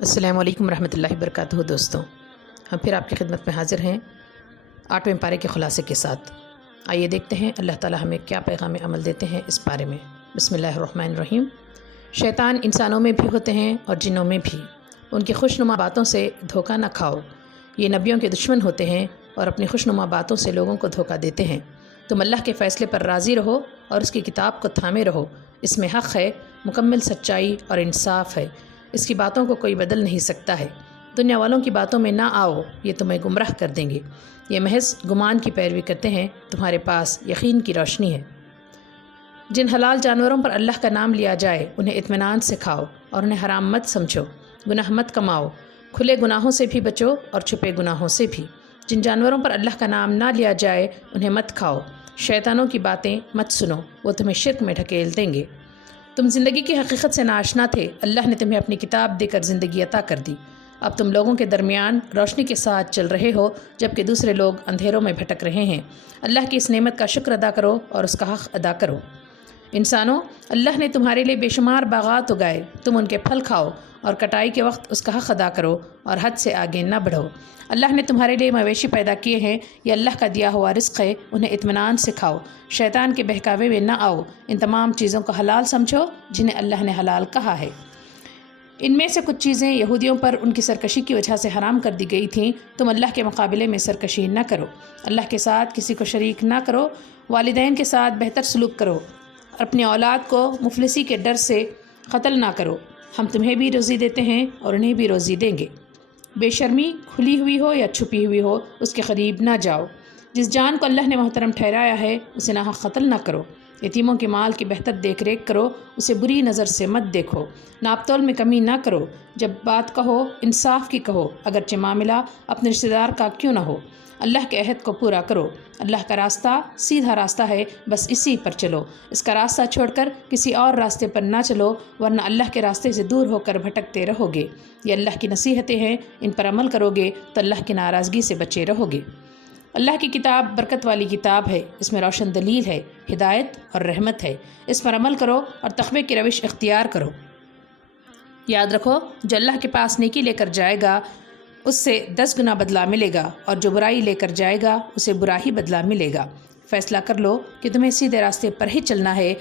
السلام علیکم ورحمۃ اللہ وبرکاتہ دوستوں، ہم پھر آپ کی خدمت میں حاضر ہیں 8ویں پارے کے خلاصے کے ساتھ۔ آئیے دیکھتے ہیں اللہ تعالی ہمیں کیا پیغام عمل دیتے ہیں اس پارے میں۔ بسم اللہ الرحمن الرحیم۔ شیطان انسانوں میں بھی ہوتے ہیں اور جنوں میں بھی، ان کی خوشنما باتوں سے دھوکہ نہ کھاؤ، یہ نبیوں کے دشمن ہوتے ہیں اور اپنی خوشنما باتوں سے لوگوں کو دھوکہ دیتے ہیں۔ تم اللہ کے فیصلے پر راضی رہو اور اس کی کتاب کو تھامے رہو، اس میں حق ہے، مکمل سچائی اور انصاف ہے، اس کی باتوں کو کوئی بدل نہیں سکتا ہے۔ دنیا والوں کی باتوں میں نہ آؤ، یہ تمہیں گمراہ کر دیں گے، یہ محض گمان کی پیروی کرتے ہیں، تمہارے پاس یقین کی روشنی ہے۔ جن حلال جانوروں پر اللہ کا نام لیا جائے انہیں اطمینان سے کھاؤ اور انہیں حرام مت سمجھو، گناہ مت کماؤ، کھلے گناہوں سے بھی بچو اور چھپے گناہوں سے بھی۔ جن جانوروں پر اللہ کا نام نہ لیا جائے انہیں مت کھاؤ، شیطانوں کی باتیں مت سنو، وہ تمہیں شرک میں ڈھکیل دیں گے۔ تم زندگی کی حقیقت سے ناآشنا تھے، اللہ نے تمہیں اپنی کتاب دے کر زندگی عطا کر دی۔ اب تم لوگوں کے درمیان روشنی کے ساتھ چل رہے ہو جبکہ دوسرے لوگ اندھیروں میں بھٹک رہے ہیں۔ اللہ کی اس نعمت کا شکر ادا کرو اور اس کا حق ادا کرو۔ انسانوں، اللہ نے تمہارے لیے بے شمار باغات اگائے، تم ان کے پھل کھاؤ اور کٹائی کے وقت اس کا حق ادا کرو اور حد سے آگے نہ بڑھو۔ اللہ نے تمہارے لیے مویشی پیدا کیے ہیں، یہ اللہ کا دیا ہوا رزق ہے، انہیں اطمینان سے کھاؤ، شیطان کے بہکاوے میں نہ آؤ، ان تمام چیزوں کو حلال سمجھو جنہیں اللہ نے حلال کہا ہے۔ ان میں سے کچھ چیزیں یہودیوں پر ان کی سرکشی کی وجہ سے حرام کر دی گئی تھیں، تم اللہ کے مقابلے میں سرکشی نہ کرو، اللہ کے ساتھ کسی کو شریک نہ کرو، والدین کے ساتھ بہتر سلوک کرو، اپنی اولاد کو مفلسی کے ڈر سے قتل نہ کرو، ہم تمہیں بھی روزی دیتے ہیں اور انہیں بھی روزی دیں گے۔ بے شرمی کھلی ہوئی ہو یا چھپی ہوئی ہو اس کے قریب نہ جاؤ۔ جس جان کو اللہ نے محترم ٹھہرایا ہے اسے ناحق قتل نہ کرو۔ یتیموں کے مال کی بہتر دیکھ ریکھ کرو، اسے بری نظر سے مت دیکھو۔ ناپ تول میں کمی نہ کرو، جب بات کہو انصاف کی کہو، اگرچہ معاملہ اپنے رشتہ دار کا کیوں نہ ہو۔ اللہ کے عہد کو پورا کرو، اللہ کا راستہ سیدھا راستہ ہے، بس اسی پر چلو، اس کا راستہ چھوڑ کر کسی اور راستے پر نہ چلو، ورنہ اللہ کے راستے سے دور ہو کر بھٹکتے رہو گے۔ یہ اللہ کی نصیحتیں ہیں، ان پر عمل کرو گے تو اللہ کی ناراضگی سے بچے رہو گے۔ اللہ کی کتاب برکت والی کتاب ہے، اس میں روشن دلیل ہے، ہدایت اور رحمت ہے، اس پر عمل کرو اور تقوی کی روش اختیار کرو۔ یاد رکھو، جو اللہ کے پاس نیکی لے کر جائے گا اس سے 10 گنا بدلہ ملے گا، اور جو برائی لے کر جائے گا اسے برا ہی بدلہ ملے گا۔ فیصلہ کر لو کہ تمہیں سیدھے راستے پر ہی چلنا ہے،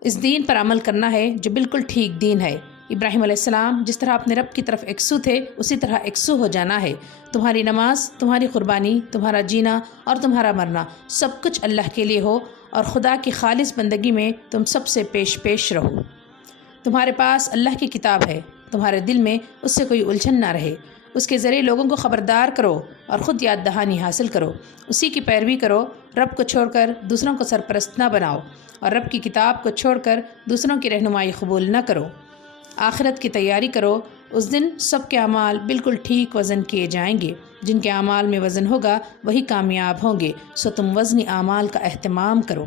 اس دین پر عمل کرنا ہے جو بالکل ٹھیک دین ہے۔ ابراہیم علیہ السلام جس طرح اپنے رب کی طرف یکسو تھے اسی طرح یکسو ہو جانا ہے۔ تمہاری نماز، تمہاری قربانی، تمہارا جینا اور تمہارا مرنا سب کچھ اللہ کے لیے ہو، اور خدا کی خالص بندگی میں تم سب سے پیش رہو۔ تمہارے پاس اللہ کی کتاب ہے، تمہارے دل میں اس سے کوئی الجھن نہ رہے، اس کے ذریعے لوگوں کو خبردار کرو اور خود یاد دہانی حاصل کرو، اسی کی پیروی کرو، رب کو چھوڑ کر دوسروں کو سرپرست نہ بناؤ، اور رب کی کتاب کو چھوڑ کر دوسروں کی رہنمائی قبول نہ کرو۔ آخرت کی تیاری کرو، اس دن سب کے اعمال بالکل ٹھیک وزن کیے جائیں گے، جن کے اعمال میں وزن ہوگا وہی کامیاب ہوں گے، سو تم وزنی اعمال کا اہتمام کرو۔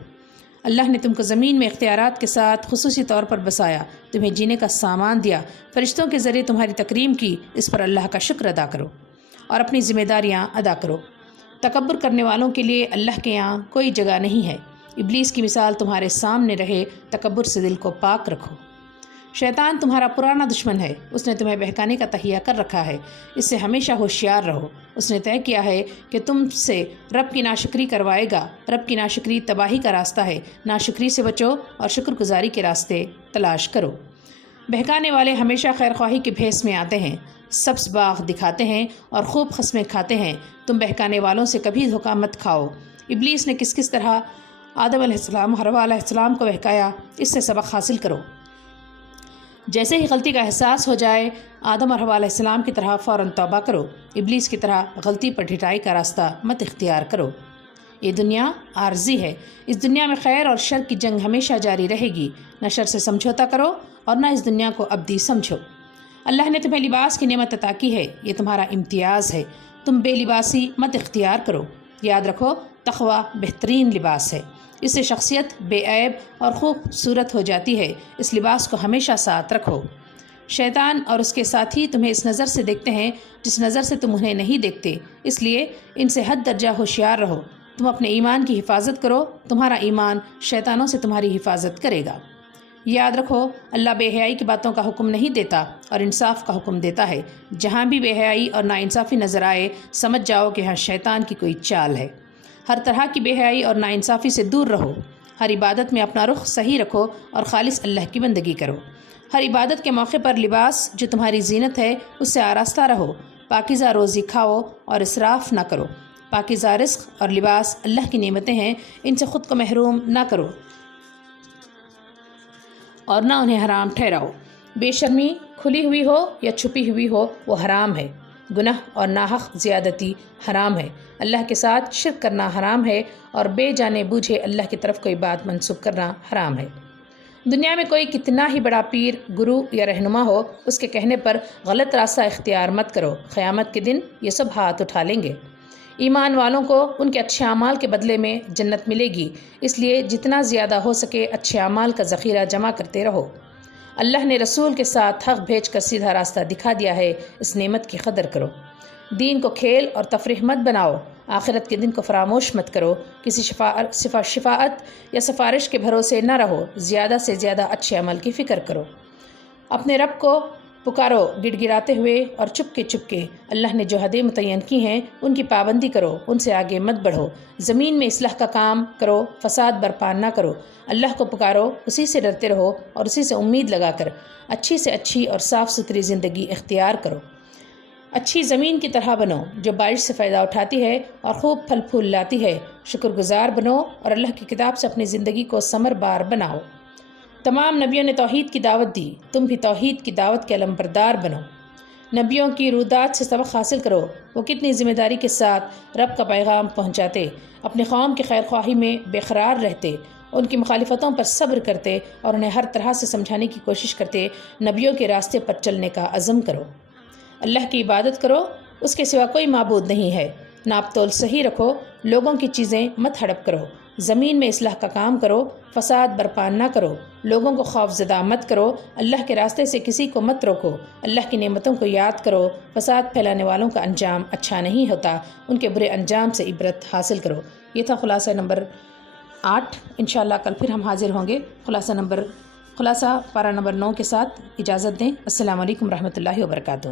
اللہ نے تم کو زمین میں اختیارات کے ساتھ خصوصی طور پر بسایا، تمہیں جینے کا سامان دیا، فرشتوں کے ذریعے تمہاری تکریم کی، اس پر اللہ کا شکر ادا کرو اور اپنی ذمہ داریاں ادا کرو۔ تکبر کرنے والوں کے لیے اللہ کے یہاں کوئی جگہ نہیں ہے۔ ابلیس کی مثال تمہارے سامنے رہے، تکبر سے دل کو پاک رکھو۔ شیطان تمہارا پرانا دشمن ہے، اس نے تمہیں بہکانے کا تہیہ کر رکھا ہے، اس سے ہمیشہ ہوشیار رہو۔ اس نے طے کیا ہے کہ تم سے رب کی ناشکری کروائے گا، رب کی ناشکری تباہی کا راستہ ہے، ناشکری سے بچو اور شکر گزاری کے راستے تلاش کرو۔ بہکانے والے ہمیشہ خیر خواہی کے بھیس میں آتے ہیں، سبز باغ دکھاتے ہیں اور خوب قسمیں کھاتے ہیں، تم بہکانے والوں سے کبھی دھوکہ مت کھاؤ۔ ابلیس نے کس طرح آدم علیہ السلام، حوا علیہ السلام کو بہکایا، اس سے سبق حاصل کرو۔ جیسے ہی غلطی کا احساس ہو جائے، آدم اور حوا علیہ السلام کی طرح فوراً توبہ کرو، ابلیس کی طرح غلطی پر ڈھٹائی کا راستہ مت اختیار کرو۔ یہ دنیا عارضی ہے، اس دنیا میں خیر اور شر کی جنگ ہمیشہ جاری رہے گی، نہ شر سے سمجھوتا کرو اور نہ اس دنیا کو ابدی سمجھو۔ اللہ نے تمہیں لباس کی نعمت عطا کی ہے، یہ تمہارا امتیاز ہے، تم بے لباسی مت اختیار کرو۔ یاد رکھو، تقوی بہترین لباس ہے، اس سے شخصیت بے عیب اور خوبصورت ہو جاتی ہے، اس لباس کو ہمیشہ ساتھ رکھو۔ شیطان اور اس کے ساتھی تمہیں اس نظر سے دیکھتے ہیں جس نظر سے تم انہیں نہیں دیکھتے، اس لیے ان سے حد درجہ ہوشیار رہو۔ تم اپنے ایمان کی حفاظت کرو، تمہارا ایمان شیطانوں سے تمہاری حفاظت کرے گا۔ یاد رکھو اللہ بے حیائی کی باتوں کا حکم نہیں دیتا اور انصاف کا حکم دیتا ہے۔ جہاں بھی بے حیائی اور ناانصافی نظر آئے سمجھ جاؤ کہ ہاں شیطان کی کوئی چال ہے۔ ہر طرح کی بے حیائی اور ناانصافی سے دور رہو۔ ہر عبادت میں اپنا رخ صحیح رکھو اور خالص اللہ کی بندگی کرو۔ ہر عبادت کے موقع پر لباس جو تمہاری زینت ہے اس سے آراستہ رہو۔ پاکیزہ روزی کھاؤ اور اسراف نہ کرو۔ پاکیزہ رزق اور لباس اللہ کی نعمتیں ہیں، ان سے خود کو محروم نہ کرو اور نہ انہیں حرام ٹھہراؤ۔ بے شرمی کھلی ہوئی ہو یا چھپی ہوئی ہو وہ حرام ہے۔ گناہ اور ناحق زیادتی حرام ہے۔ اللہ کے ساتھ شرک کرنا حرام ہے اور بے جانے بوجھے اللہ کی طرف کوئی بات منسوب کرنا حرام ہے۔ دنیا میں کوئی کتنا ہی بڑا پیر، گرو یا رہنما ہو، اس کے کہنے پر غلط راستہ اختیار مت کرو۔ قیامت کے دن یہ سب ہاتھ اٹھا لیں گے۔ ایمان والوں کو ان کے اچھے اعمال کے بدلے میں جنت ملے گی، اس لیے جتنا زیادہ ہو سکے اچھے اعمال کا ذخیرہ جمع کرتے رہو۔ اللہ نے رسول کے ساتھ حق بھیج کر سیدھا راستہ دکھا دیا ہے، اس نعمت کی قدر کرو۔ دین کو کھیل اور تفریح مت بناؤ۔ آخرت کے دن کو فراموش مت کرو۔ کسی شفاعت یا سفارش کے بھروسے نہ رہو، زیادہ سے زیادہ اچھے عمل کی فکر کرو۔ اپنے رب کو پکارو گڑ گڑاتے ہوئے اور چپ کے اللہ نے جو حدیں متعین کی ہیں ان کی پابندی کرو، ان سے آگے مت بڑھو۔ زمین میں اصلاح کا کام کرو، فساد برپا نہ کرو۔ اللہ کو پکارو، اسی سے ڈرتے رہو اور اسی سے امید لگا کر اچھی سے اچھی اور صاف ستھری زندگی اختیار کرو۔ اچھی زمین کی طرح بنو جو بارش سے فائدہ اٹھاتی ہے اور خوب پھل پھول لاتی ہے۔ شکر گزار بنو اور اللہ کی کتاب سے اپنی زندگی کو ثمر بار بناؤ۔ تمام نبیوں نے توحید کی دعوت دی، تم بھی توحید کی دعوت کے علمبردار بنو۔ نبیوں کی رودات سے سبق حاصل کرو، وہ کتنی ذمہ داری کے ساتھ رب کا پیغام پہنچاتے، اپنے قوم کی خیر خواہی میں بے قرار رہتے، ان کی مخالفتوں پر صبر کرتے اور انہیں ہر طرح سے سمجھانے کی کوشش کرتے۔ نبیوں کے راستے پر چلنے کا عزم کرو۔ اللہ کی عبادت کرو، اس کے سوا کوئی معبود نہیں ہے۔ ناپ تول صحیح رکھو، لوگوں کی چیزیں مت ہڑپ کرو۔ زمین میں اصلاح کا کام کرو، فساد برپا نہ کرو۔ لوگوں کو خوف زدہ مت کرو، اللہ کے راستے سے کسی کو مت روکو۔ اللہ کی نعمتوں کو یاد کرو، فساد پھیلانے والوں کا انجام اچھا نہیں ہوتا، ان کے برے انجام سے عبرت حاصل کرو۔ یہ تھا خلاصہ نمبر 8۔ انشاءاللہ کل پھر ہم حاضر ہوں گے خلاصہ پارہ نمبر 9 کے ساتھ۔ اجازت دیں۔ السلام علیکم ورحمۃ اللہ وبرکاتہ۔